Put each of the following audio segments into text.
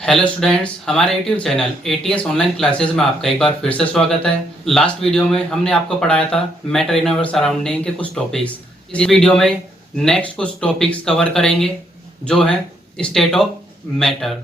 Hello students, हमारे YouTube channel ATS online classes में आपका एक बार फिर से स्वागत है। लास्ट वीडियो में हमने आपको पढ़ाया था मैटर इन अवर सराउंडिंग के कुछ टॉपिक्स। इस वीडियो में नेक्स्ट कुछ टॉपिक्स कवर करेंगे जो है state of matter.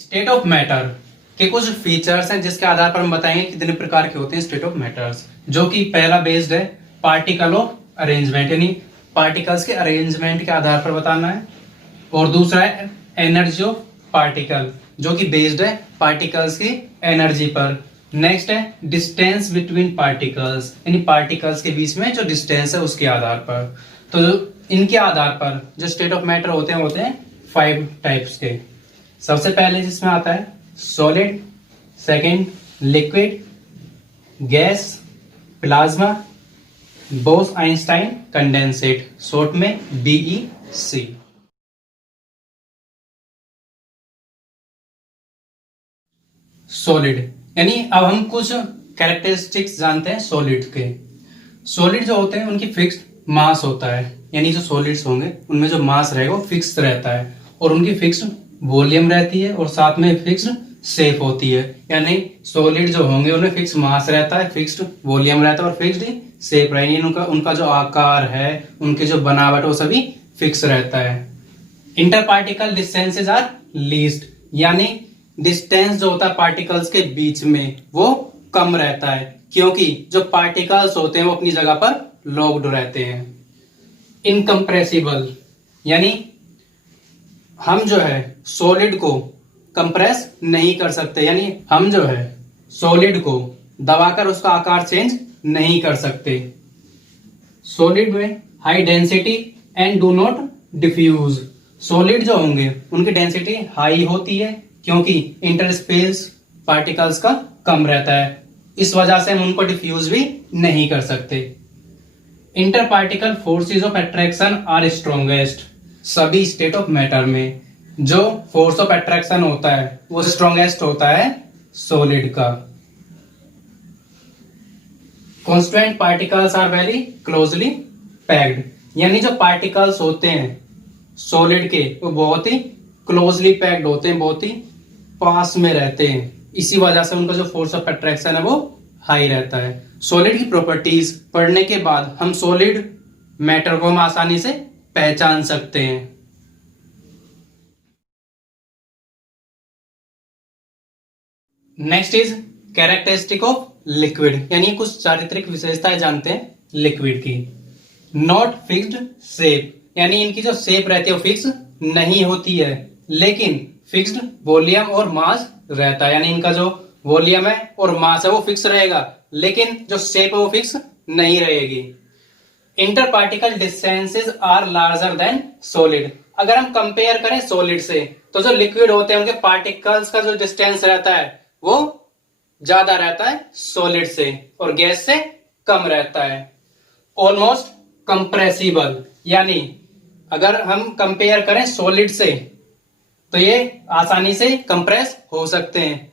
State of matter के कुछ फीचर्स हैं जिसके आधार पर हम बताएंगे कितने प्रकार के होते हैं स्टेट ऑफ मैटर्स। जो कि पहला बेस्ड है पार्टिकल ऑफ अरेंजमेंट, यानी पार्टिकल्स के अरेंजमेंट के आधार पर बताना है। और दूसरा है एनर्जी ऑफ पार्टिकल, जो कि बेस्ड है पार्टिकल्स की एनर्जी पर। नेक्स्ट है डिस्टेंस बिटवीन पार्टिकल्स, यानी पार्टिकल्स के बीच में जो डिस्टेंस है उसके आधार पर। तो इनके आधार पर जो स्टेट ऑफ मैटर होते हैं 5 टाइप्स के। सबसे पहले जिसमें आता है solid, second liquid, gas, plasma, Bose Einstein condensate, short में BEC। सॉलिड यानी अब हम कुछ कैरेक्टरिस्टिक्स जानते हैं सॉलिड के। सॉलिड जो होते हैं उनकी फिक्स्ड मास होता है, यानी जो सॉलिड्स होंगे उनमें जो मास रहेगा वो फिक्स रहता है और उनकी फिक्स्ड वॉल्यूम रहती है और साथ में फिक्स्ड शेप होती है। यानी सॉलिड जो होंगे उनमें फिक्स मास रहता है, फिक्स्ड वॉल्यूम रहता है और फिक्स्ड शेप रहेगी। उनका उनका जो आकार है, उनकी जो बनावट वो सभी फिक्स रहता है। Inter particle distances are least, यानी डिस्टेंस जो होता है पार्टिकल्स के बीच में वो कम रहता है, क्योंकि जो पार्टिकल्स होते हैं वो अपनी जगह पर लॉक्ड रहते हैं। इनकम्प्रेसिबल, यानी हम जो है सॉलिड को कंप्रेस नहीं कर सकते, यानी हम जो है सॉलिड को दबाकर उसका आकार चेंज नहीं कर सकते। सॉलिड में high density and do not diffuse, solid जो होंगे उनकी डेंसिटी हाई होती है क्योंकि इंटरस्पेस पार्टिकल्स का कम रहता है, इस वजह से हम उनको डिफ्यूज भी नहीं कर सकते। Inter particle forces of attraction are strongest, सभी स्टेट ऑफ मैटर में जो फोर्स ऑफ अट्रैक्शन होता है वो स्ट्रॉन्गेस्ट होता है सॉलिड का। Constant particles are very closely packed, यानी जो पार्टिकल्स होते हैं सॉलिड के वो बहुत ही क्लोजली पैक्ड होते हैं, बहुत ही पास में रहते हैं, इसी वजह से उनका जो फोर्स ऑफ अट्रैक्शन है वो हाई रहता है। सॉलिड की प्रॉपर्टीज पढ़ने के बाद हम सॉलिड मैटर को हम आसानी से पहचान सकते हैं। Next is characteristic of liquid, यानी कुछ चारित्रिक विशेषताएं जानते हैं लिक्विड की। नॉट फिक्स्ड शेप, यानी इनकी जो शेप रहती है वो फिक्स नहीं होती है, लेकिन फिक्स्ड वॉल्यूम और मास रहता है, यानी इनका जो वॉल्यूम है और मास है वो फिक्स रहेगा, लेकिन जो शेप है वो फिक्स नहीं रहेगी। Inter particle distances are larger than solid, अगर हम कंपेयर करें सॉलिड से तो जो लिक्विड होते हैं उनके पार्टिकल्स का जो डिस्टेंस रहता है वो ज्यादा रहता है सॉलिड से और गैस से कम रहता है। ऑलमोस्ट कंप्रेसिबल, यानी अगर हम कंपेयर करें सॉलिड से तो ये आसानी से कंप्रेस हो सकते हैं।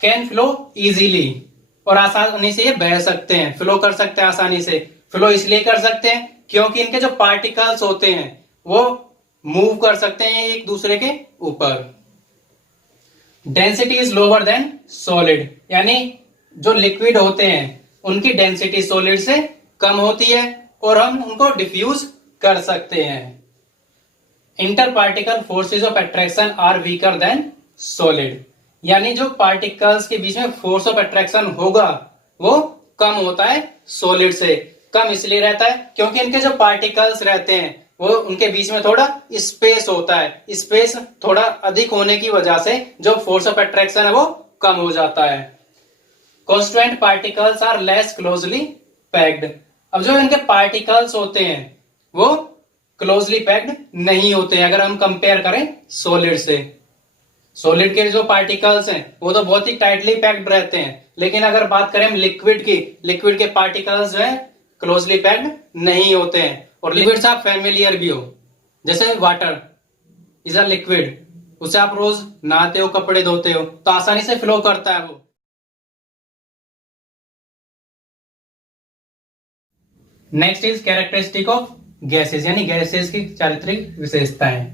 कैन फ्लो इजीली, और आसानी से ये बह सकते हैं, फ्लो कर सकते हैं आसानी से। फ्लो इसलिए कर सकते हैं क्योंकि इनके जो पार्टिकल्स होते हैं वो मूव कर सकते हैं एक दूसरे के ऊपर। Density is lower than solid, यानी जो लिक्विड होते हैं उनकी डेंसिटी सॉलिड से कम होती है और हम उनको डिफ्यूज कर सकते हैं। Inter particle forces of attraction are weaker than solid, यानी जो पार्टिकल्स के बीच में फोर्स ऑफ अट्रैक्शन होगा वो कम होता है सॉलिड से। कम इसलिए रहता है क्योंकि इनके जो पार्टिकल्स रहते हैं वो उनके बीच में थोड़ा स्पेस होता है, स्पेस थोड़ा अधिक होने की वजह से जो फोर्स ऑफ अट्रैक्शन है वो कम हो जाता है। Constant particles are less closely packed, अब जो इनके पार्टिकल्स होते हैं वो क्लोजली पैक्ड नहीं होते अगर हम कंपेयर करें सॉलिड से। सॉलिड के जो पार्टिकल्स हैं वो तो बहुत ही टाइटली पैक्ड रहते हैं, लेकिन अगर बात करें हम लिक्विड की, लिक्विड के पार्टिकल्स जो है क्लोजली पैक्ड नहीं होते हैं। और लिक्विड से आप फैमिलियर भी हो, जैसे वाटर इज अ लिक्विड, उसे आप रोज नहाते हो, कपड़े धोते हो तो आसानी से फ्लो करता है वो। Next is characteristic of gases, यानी गैसेस की चारित्रिक विशेषताएं।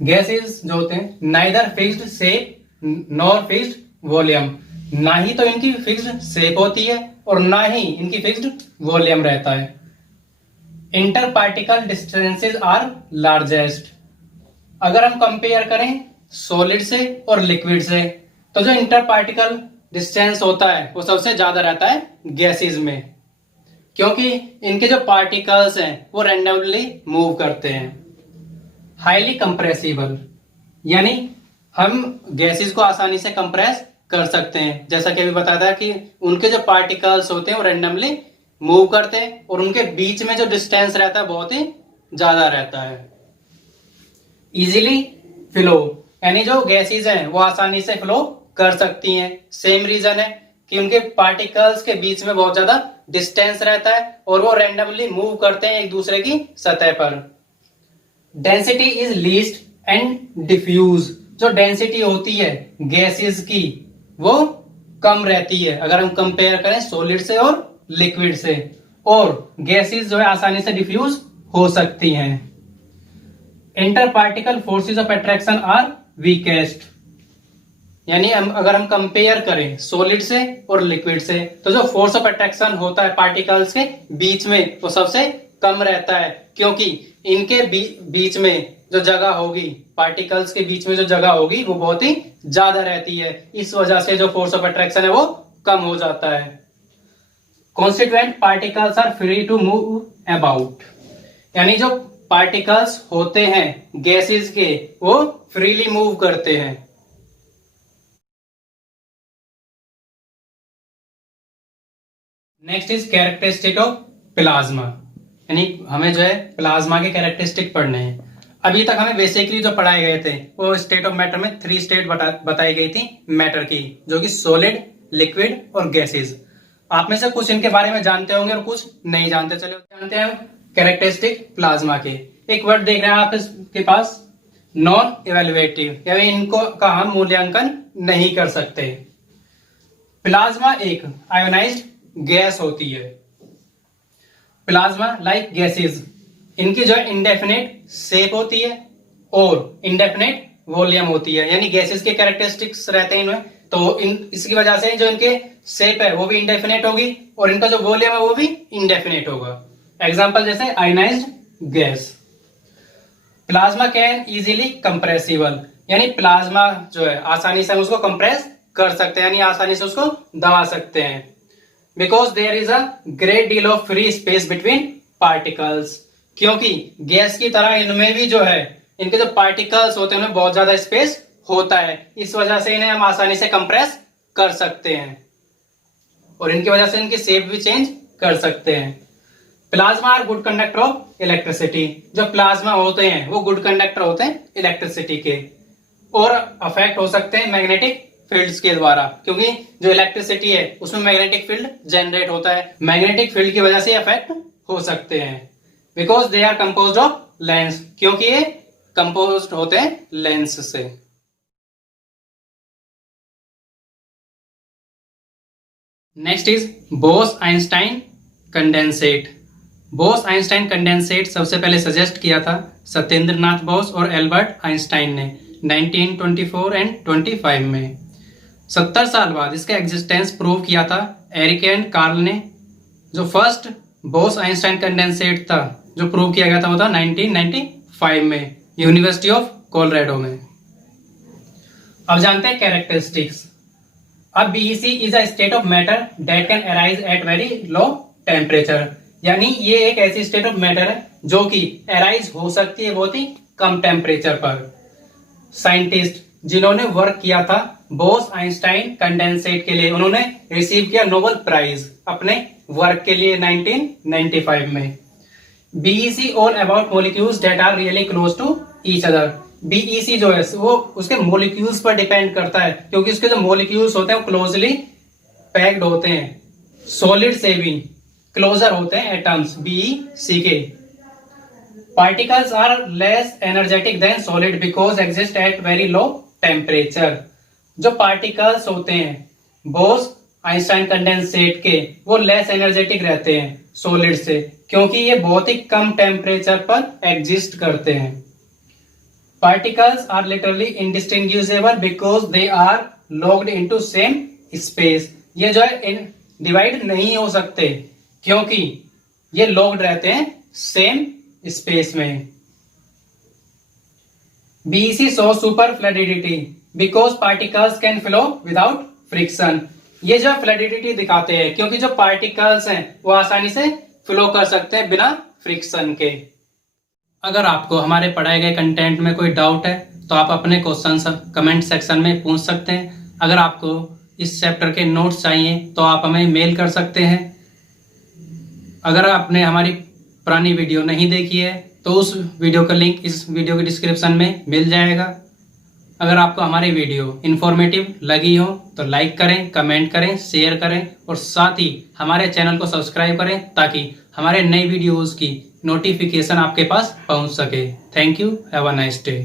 गैसेस जो होते हैं neither fixed shape nor fixed volume, ना ही तो इनकी फिक्स्ड शेप होती है और ना ही इनकी फिक्स्ड वॉल्यूम रहता है। Inter particle distances are largest. अगर हम कंपेयर करें सॉलिड से और लिक्विड से, तो जो इंटर पार्टिकल डिस्टेंस होता है वो सबसे ज्यादा रहता है गैसेस में, क्योंकि इनके जो पार्टिकल्स हैं वो रैंडमली मूव करते हैं। हाईली कंप्रेसिबल, यानी हम गैसेस को आसानी से कंप्रेस कर सकते हैं, जैसा कि अभी बताया था कि उनके जो पार्टिकल्स होते हैं वो रैंडमली मूव करते हैं और उनके बीच में जो डिस्टेंस रहता है बहुत ही ज्यादा रहता है। इजीली फ्लो, यानी जो गैसेस हैं वो आसानी से फ्लो कर सकती हैं। सेम रीजन है कि उनके पार्टिकल्स के बीच में बहुत ज्यादा डिस्टेंस रहता है और वो रैंडमली मूव करते हैं एक दूसरे की सतह पर। Density is least and diffuse, जो डेंसिटी होती है गैसेस की वो कम रहती है अगर हम कंपेयर करें सॉलिड से और लिक्विड से, और गैसेस जो है आसानी से डिफ्यूज हो सकती हैं। Inter particle forces of attraction are weakest, यानी अगर हम कंपेयर करें सॉलिड से और लिक्विड से, तो जो फोर्स ऑफ अट्रैक्शन होता है पार्टिकल्स के बीच में वो सबसे कम रहता है, क्योंकि इनके बीच में जो जगह होगी, पार्टिकल्स के बीच में जो जगह होगी वो बहुत ही ज्यादा रहती है। इस वजह से जो फोर्स ऑफ अट्रैक्शन है वो कम हो जाता है। Constituent particles are free to move about, यानी जो पार्टिकल्स होते हैं गैसेस के वो फ्रीली मूव करते हैं। Next is characteristic of plasma, यानी हमें जो है प्लाज्मा के कैरेक्टरिस्टिक पढ़ने हैं। अभी तक हमें बेसिकली जो पढ़ाए गए थे वो स्टेट ऑफ मैटर में 3 स्टेट बताई गई थी मैटर की, जो कि सॉलिड, लिक्विड और गैसेस। आप में से कुछ इनके बारे में जानते होंगे और कुछ नहीं जानते। चलो जानते हैं कैरेक्टरिस्टिक प्लाज्मा के। एक वर्ड देख रहे हैं आपके पास, नॉन इवेल्युएटिव, यानी इनको का हम मूल्यांकन नहीं कर सकते। प्लाज्मा एक आयोनाइज्ड गैस होती है। प्लाज्मा लाइक गैसेस, इनकी जो है इंडेफिनिट शेप होती है और इंडेफिनिट वॉल्यूम होती है, यानी गैसेस के कैरेक्टरिस्टिक्स रहते हैं इनमें, तो इसकी वजह से जो इनके शेप है वो भी इंडेफिनिट होगी और इनका जो वॉल्यूम है वो भी इंडेफिनिट होगा। एग्जांपल जैसे ionised gas. Plasma can easily compressible, यानी प्लाज्मा जो है आसानी से हम उसको कंप्रेस कर सकते हैं, यानी आसानी से उसको दबा सकते हैं। Because there is a great deal of free space between particles, क्योंकि गैस की तरह इनमें भी जो है इनके जो पार्टिकल्स होते हैं उनमें बहुत ज्यादा स्पेस होता है, इस वजह से इन्हें हम आसानी से कंप्रेस कर सकते हैं और इनकी वजह से इनकी शेप भी चेंज कर सकते हैं। Plasma are good conductor of electricity, जो प्लाज्मा होते हैं वो गुड कंडक्टर होते हैं इलेक्ट्रिसिटी के, और अफेक्ट हो सकते हैं मैग्नेटिक फील्ड्स के द्वारा, क्योंकि जो इलेक्ट्रिसिटी है उसमें मैग्नेटिक फील्ड जनरेट होता है, मैग्नेटिक फील्ड की वजह से अफेक्ट हो सकते हैं। Because they are composed of lens, क्योंकि ये कंपोज्ड होते हैं लेंस से। Next is Bose Einstein condensate. Bose Einstein condensate सबसे पहले सजेस्ट किया था सत्येंद्र नाथ बोस और एल्बर्ट आइंस्टाइन ने 1924 एंड 25 में। 70 साल बाद इसका एग्जिस्टेंस प्रूव किया था एरिक एंड कार्ल ने। जो फर्स्ट बोस आइंस्टाइन कंडेंसेट था जो प्रूव किया गया था वो था 1995 में यूनिवर्सिटी ऑफ कोलोराडो में। अब जानते हैं कैरेक्टरिस्टिक्स। अब BEC is a state of matter that can arise at very low temperature, यानी ये एक ऐसी स्टेट ऑफ मैटर है जो कि अराइज हो सकती है बहुत ही कम टेम्परेचर पर। साइंटिस्ट जिन्होंने वर्क किया था बोस आइंस्टाइन कंडेंसेट के लिए, उन्होंने रिसीव किया नोबेल प्राइज अपने वर्क के लिए 1995 में। BEC all about molecules that are really close to each other. BEC जो है वो उसके मॉलिक्यूल्स पर डिपेंड करता है, क्योंकि उसके जो मॉलिक्यूल्स होते हैं वो क्लोजली पैक्ड होते हैं, सॉलिड से भी क्लोजर होते हैं एटम्स बीईसी के। Particles are less energetic than solid because exist at very low temperature. जो पार्टिकल्स होते हैं बोस आइंस्टाइन कंडेंसेट के वो लेस एनर्जेटिक रहते हैं सॉलिड से, क्योंकि ये बहुत ही कम टेम्परेचर पर एग्जिस्ट करते हैं। Particles are literally indistinguishable because they are locked into same space. ये जो है डिवाइड नहीं हो सकते क्योंकि ये लॉक्ड रहते हैं सेम स्पेस में। BC show super fluidity because particles can flow without friction. ये जो फ्लूइडिटी दिखाते हैं क्योंकि जो पार्टिकल्स हैं वो आसानी से फ्लो कर सकते हैं बिना फ्रिक्शन के। अगर आपको हमारे पढ़ाए गए कंटेंट में कोई डाउट है तो आप अपने क्वेश्चन कमेंट सेक्शन में पूछ सकते हैं। अगर आपको इस चैप्टर के नोट्स चाहिए तो आप हमें मेल कर सकते हैं। अगर आपने हमारी पुरानी वीडियो नहीं देखी है तो उस वीडियो का लिंक इस वीडियो के डिस्क्रिप्शन में मिल जाएगा। अगर आपको हमारी वीडियो इन्फॉर्मेटिव लगी हो तो लाइक करें, कमेंट करें, शेयर करें और साथ ही हमारे चैनल को सब्सक्राइब करें ताकि हमारे नई वीडियोस की नोटिफिकेशन आपके पास पहुंच सके। Thank you, have a nice day.